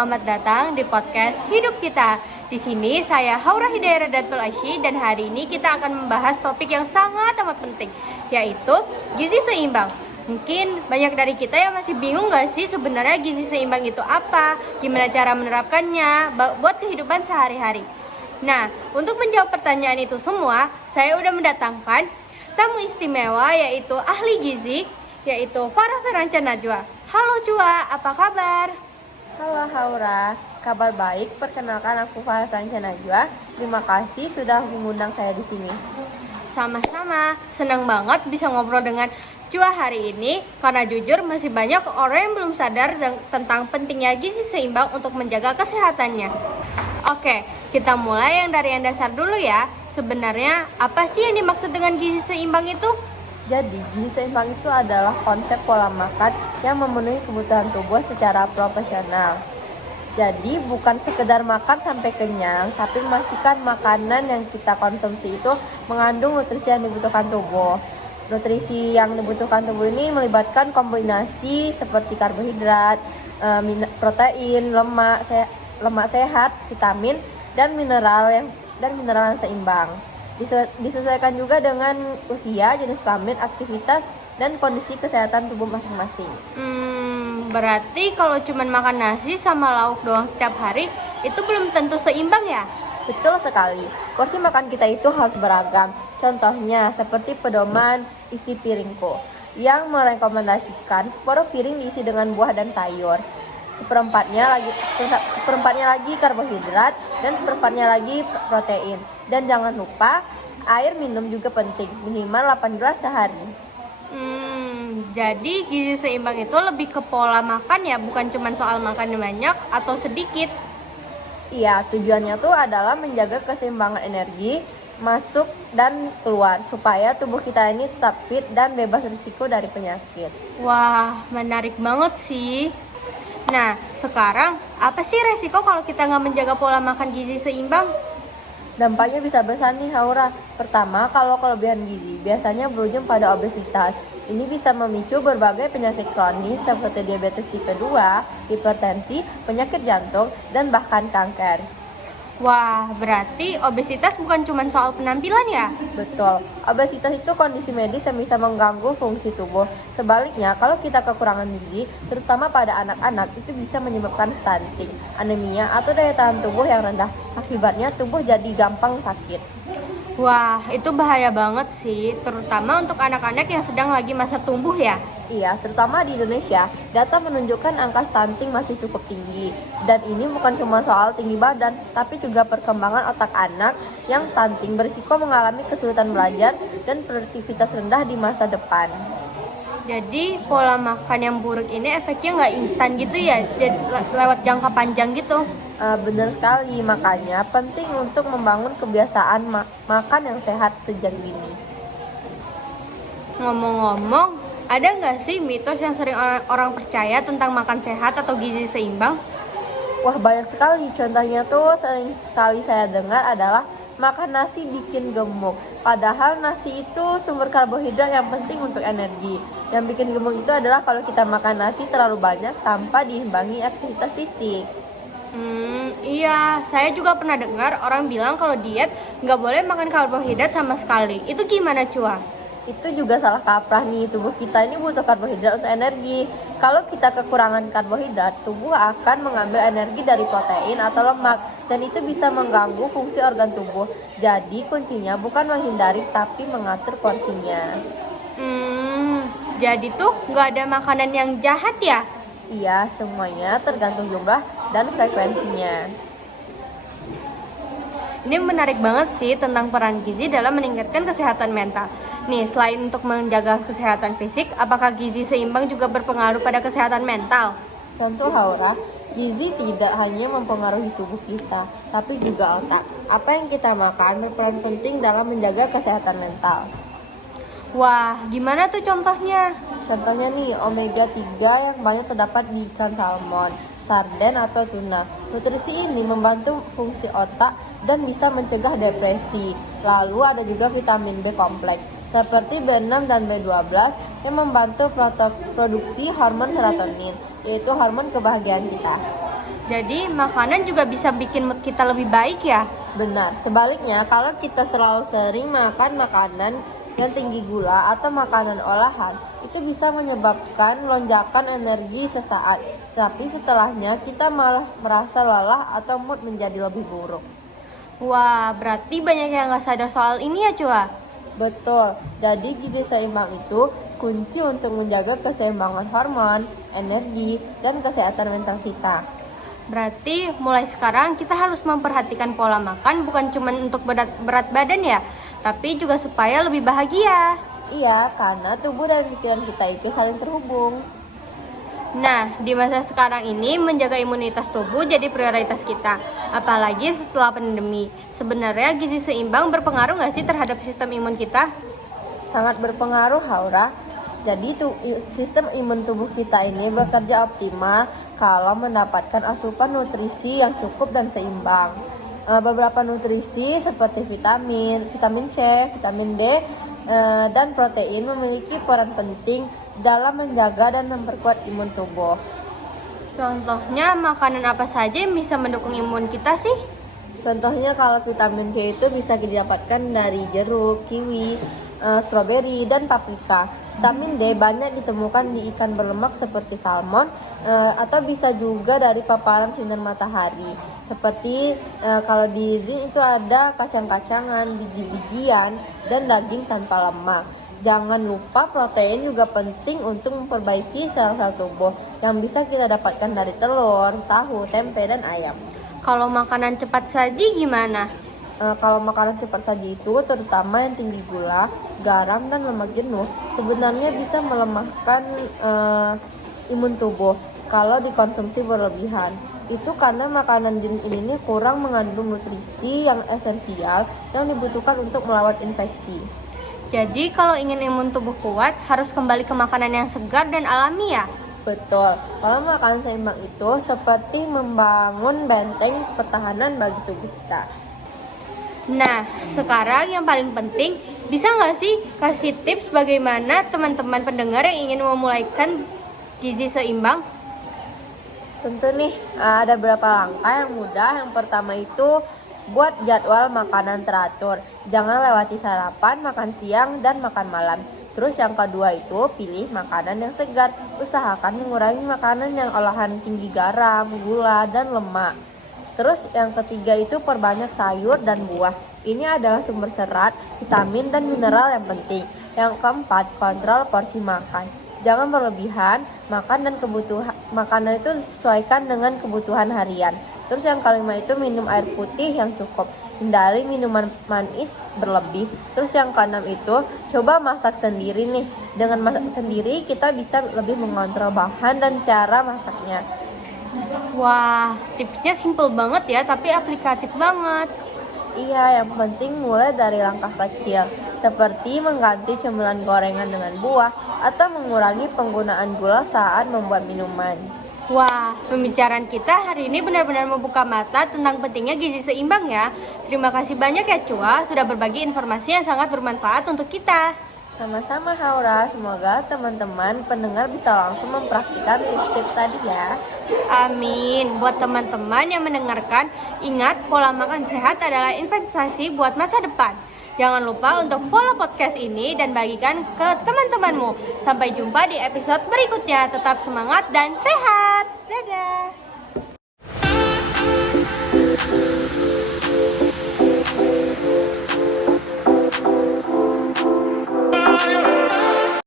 selamat datang di podcast Hidup Kita. Di sini saya Haura Hidayah Radatul Aisy dan hari ini kita akan membahas topik yang sangat amat penting, yaitu gizi seimbang. Mungkin banyak dari kita yang masih bingung gak sih sebenarnya gizi seimbang itu apa, gimana cara menerapkannya buat kehidupan sehari-hari. Nah, untuk menjawab pertanyaan itu semua, saya udah mendatangkan tamu istimewa yaitu ahli gizi, yaitu Farah Feranca Najwa. Halo Cua, apa kabar? Halo Haura, kabar baik. Perkenalkan aku Farah Feranca Najwa. Terima kasih sudah mengundang saya di sini. Sama-sama, senang banget bisa ngobrol dengan Cua hari ini karena jujur masih banyak orang yang belum sadar tentang pentingnya gizi seimbang untuk menjaga kesehatannya. Oke, kita mulai dari yang dasar dulu ya. Sebenarnya apa sih yang dimaksud dengan gizi seimbang itu? Jadi, gizi seimbang itu adalah konsep pola makan yang memenuhi kebutuhan tubuh secara proporsional. Jadi, bukan sekedar makan sampai kenyang, tapi memastikan makanan yang kita konsumsi itu mengandung nutrisi yang dibutuhkan tubuh. Nutrisi yang dibutuhkan tubuh ini melibatkan kombinasi seperti karbohidrat, protein, lemak sehat, vitamin, dan mineral yang seimbang. Disesuaikan juga dengan usia, jenis kelamin, aktivitas, dan kondisi kesehatan tubuh masing-masing. Berarti kalau cuma makan nasi sama lauk doang setiap hari, itu belum tentu seimbang ya? Betul sekali, porsi makan kita itu harus beragam. Contohnya seperti pedoman isi piringku, yang merekomendasikan separuh piring diisi dengan buah dan sayur, seperempatnya lagi karbohidrat, dan seperempatnya lagi protein. Dan jangan lupa, air minum juga penting, minimal 8 gelas sehari. Jadi gizi seimbang itu lebih ke pola makan ya, bukan cuma soal makan banyak atau sedikit. Iya, tujuannya tuh adalah menjaga keseimbangan energi masuk dan keluar, supaya tubuh kita ini tetap fit dan bebas risiko dari penyakit. Wah, menarik banget sih. Nah, sekarang apa sih resiko kalau kita nggak menjaga pola makan gizi seimbang? Dampaknya bisa besar nih Haura. Pertama, kalau kelebihan gizi biasanya berujung pada obesitas. Ini bisa memicu berbagai penyakit kronis seperti diabetes tipe 2, hipertensi, penyakit jantung, dan bahkan kanker. Wah, berarti obesitas bukan cuma soal penampilan ya? Betul, obesitas itu kondisi medis yang bisa mengganggu fungsi tubuh. Sebaliknya, kalau kita kekurangan gizi, terutama pada anak-anak, itu bisa menyebabkan stunting, anemia, atau daya tahan tubuh yang rendah. Akibatnya, tubuh jadi gampang sakit. Wah, itu bahaya banget sih, terutama untuk anak-anak yang sedang lagi masa tumbuh ya. Iya, terutama di Indonesia, data menunjukkan angka stunting masih cukup tinggi. Dan ini bukan cuma soal tinggi badan, tapi juga perkembangan otak anak yang stunting berisiko mengalami kesulitan belajar dan produktivitas rendah di masa depan. Jadi pola makan yang buruk ini efeknya nggak instan gitu ya, jadi lewat jangka panjang gitu. Benar sekali, makanya penting untuk membangun kebiasaan makan yang sehat sejak dini. Ngomong-ngomong, ada nggak sih mitos yang sering orang percaya tentang makan sehat atau gizi seimbang? Wah, banyak sekali. Contohnya tuh sering sekali saya dengar adalah makan nasi bikin gemuk. Padahal nasi itu sumber karbohidrat yang penting untuk energi. Yang bikin gemuk itu adalah kalau kita makan nasi terlalu banyak tanpa diimbangi aktivitas fisik. Iya, saya juga pernah dengar orang bilang kalau diet nggak boleh makan karbohidrat sama sekali. Itu gimana Cua? Itu juga salah kaprah nih, tubuh kita ini butuh karbohidrat untuk energi. Kalau kita kekurangan karbohidrat, tubuh akan mengambil energi dari protein atau lemak, dan itu bisa mengganggu fungsi organ tubuh. Jadi kuncinya bukan menghindari tapi mengatur porsinya. Jadi tuh nggak ada makanan yang jahat ya? Iya, semuanya tergantung jumlah dan frekuensinya. Ini menarik banget sih tentang peran gizi dalam meningkatkan kesehatan mental. Nih, selain untuk menjaga kesehatan fisik, apakah gizi seimbang juga berpengaruh pada kesehatan mental? Tentu Haura, gizi tidak hanya mempengaruhi tubuh kita, tapi juga otak. Apa yang kita makan berperan penting dalam menjaga kesehatan mental. Wah, gimana tuh contohnya? Contohnya nih, omega 3 yang banyak terdapat di ikan salmon, sarden atau tuna. Nutrisi ini membantu fungsi otak dan bisa mencegah depresi. Lalu ada juga vitamin B kompleks seperti B6 dan B12 yang membantu produksi hormon serotonin, yaitu hormon kebahagiaan kita. Jadi makanan juga bisa bikin mood kita lebih baik ya? Benar, sebaliknya kalau kita terlalu sering makan makanan yang tinggi gula atau makanan olahan, itu bisa menyebabkan lonjakan energi sesaat. Tapi setelahnya kita malah merasa lelah atau mood menjadi lebih buruk. Wah, berarti banyak yang nggak sadar soal ini ya Cua? Betul, jadi gizi seimbang itu kunci untuk menjaga keseimbangan hormon, energi, dan kesehatan mental kita. Berarti mulai sekarang kita harus memperhatikan pola makan bukan cuma untuk berat badan ya, tapi juga supaya lebih bahagia. Iya, karena tubuh dan pikiran kita itu saling terhubung. Nah, di masa sekarang ini menjaga imunitas tubuh jadi prioritas kita, apalagi setelah pandemi. Sebenarnya gizi seimbang berpengaruh nggak sih terhadap sistem imun kita? Sangat berpengaruh, Haura. Jadi sistem imun tubuh kita ini bekerja optimal kalau mendapatkan asupan nutrisi yang cukup dan seimbang. Beberapa nutrisi seperti vitamin C, vitamin D, dan protein memiliki peran penting dalam menjaga dan memperkuat imun tubuh. Contohnya makanan apa saja yang bisa mendukung imun kita sih? Contohnya kalau vitamin C itu bisa didapatkan dari jeruk, kiwi, stroberi, dan paprika. Vitamin D banyak ditemukan di ikan berlemak seperti salmon, atau bisa juga dari paparan sinar matahari. Seperti kalau di zinc itu ada kacang-kacangan, biji-bijian, dan daging tanpa lemak. Jangan lupa protein juga penting untuk memperbaiki sel-sel tubuh yang bisa kita dapatkan dari telur, tahu, tempe, dan ayam. Kalau makanan cepat saji gimana? Kalau makanan cepat saji itu terutama yang tinggi gula, garam, dan lemak jenuh sebenarnya bisa melemahkan imun tubuh kalau dikonsumsi berlebihan. Itu karena makanan jenis ini kurang mengandung nutrisi yang esensial yang dibutuhkan untuk melawan infeksi. Jadi kalau ingin imun tubuh kuat harus kembali ke makanan yang segar dan alami ya? Betul, kalau makan seimbang itu seperti membangun benteng pertahanan bagi tubuh kita. Nah, sekarang yang paling penting, bisa nggak sih kasih tips bagaimana teman-teman pendengar yang ingin memulaikan gizi seimbang? Tentu nih, ada beberapa langkah yang mudah. Yang pertama itu buat jadwal makanan teratur. Jangan lewati sarapan, makan siang, dan makan malam. Terus yang kedua itu pilih makanan yang segar. Usahakan mengurangi makanan yang olahan tinggi garam, gula, dan lemak. Terus yang ketiga itu perbanyak sayur dan buah. Ini adalah sumber serat, vitamin, dan mineral yang penting. Yang keempat, kontrol porsi makan. Jangan berlebihan, makanan itu disesuaikan dengan kebutuhan harian. Terus yang kelima itu minum air putih yang cukup. Hindari minuman manis berlebih. Terus yang keenam itu coba masak sendiri nih. Dengan masak sendiri kita bisa lebih mengontrol bahan dan cara masaknya. Wah, tipsnya simple banget ya, tapi aplikatif banget. Iya, yang penting mulai dari langkah kecil, seperti mengganti cemilan gorengan dengan buah atau mengurangi penggunaan gula saat membuat minuman. Wah, pembicaraan kita hari ini benar-benar membuka mata tentang pentingnya gizi seimbang ya. Terima kasih banyak ya Cua, sudah berbagi informasi yang sangat bermanfaat untuk kita. Sama-sama Haura, semoga teman-teman pendengar bisa langsung mempraktikkan tips-tips tadi ya. Amin. Buat teman-teman yang mendengarkan, ingat pola makan sehat adalah investasi buat masa depan. Jangan lupa untuk follow podcast ini dan bagikan ke teman-temanmu. Sampai jumpa di episode berikutnya. Tetap semangat dan sehat. Dadah.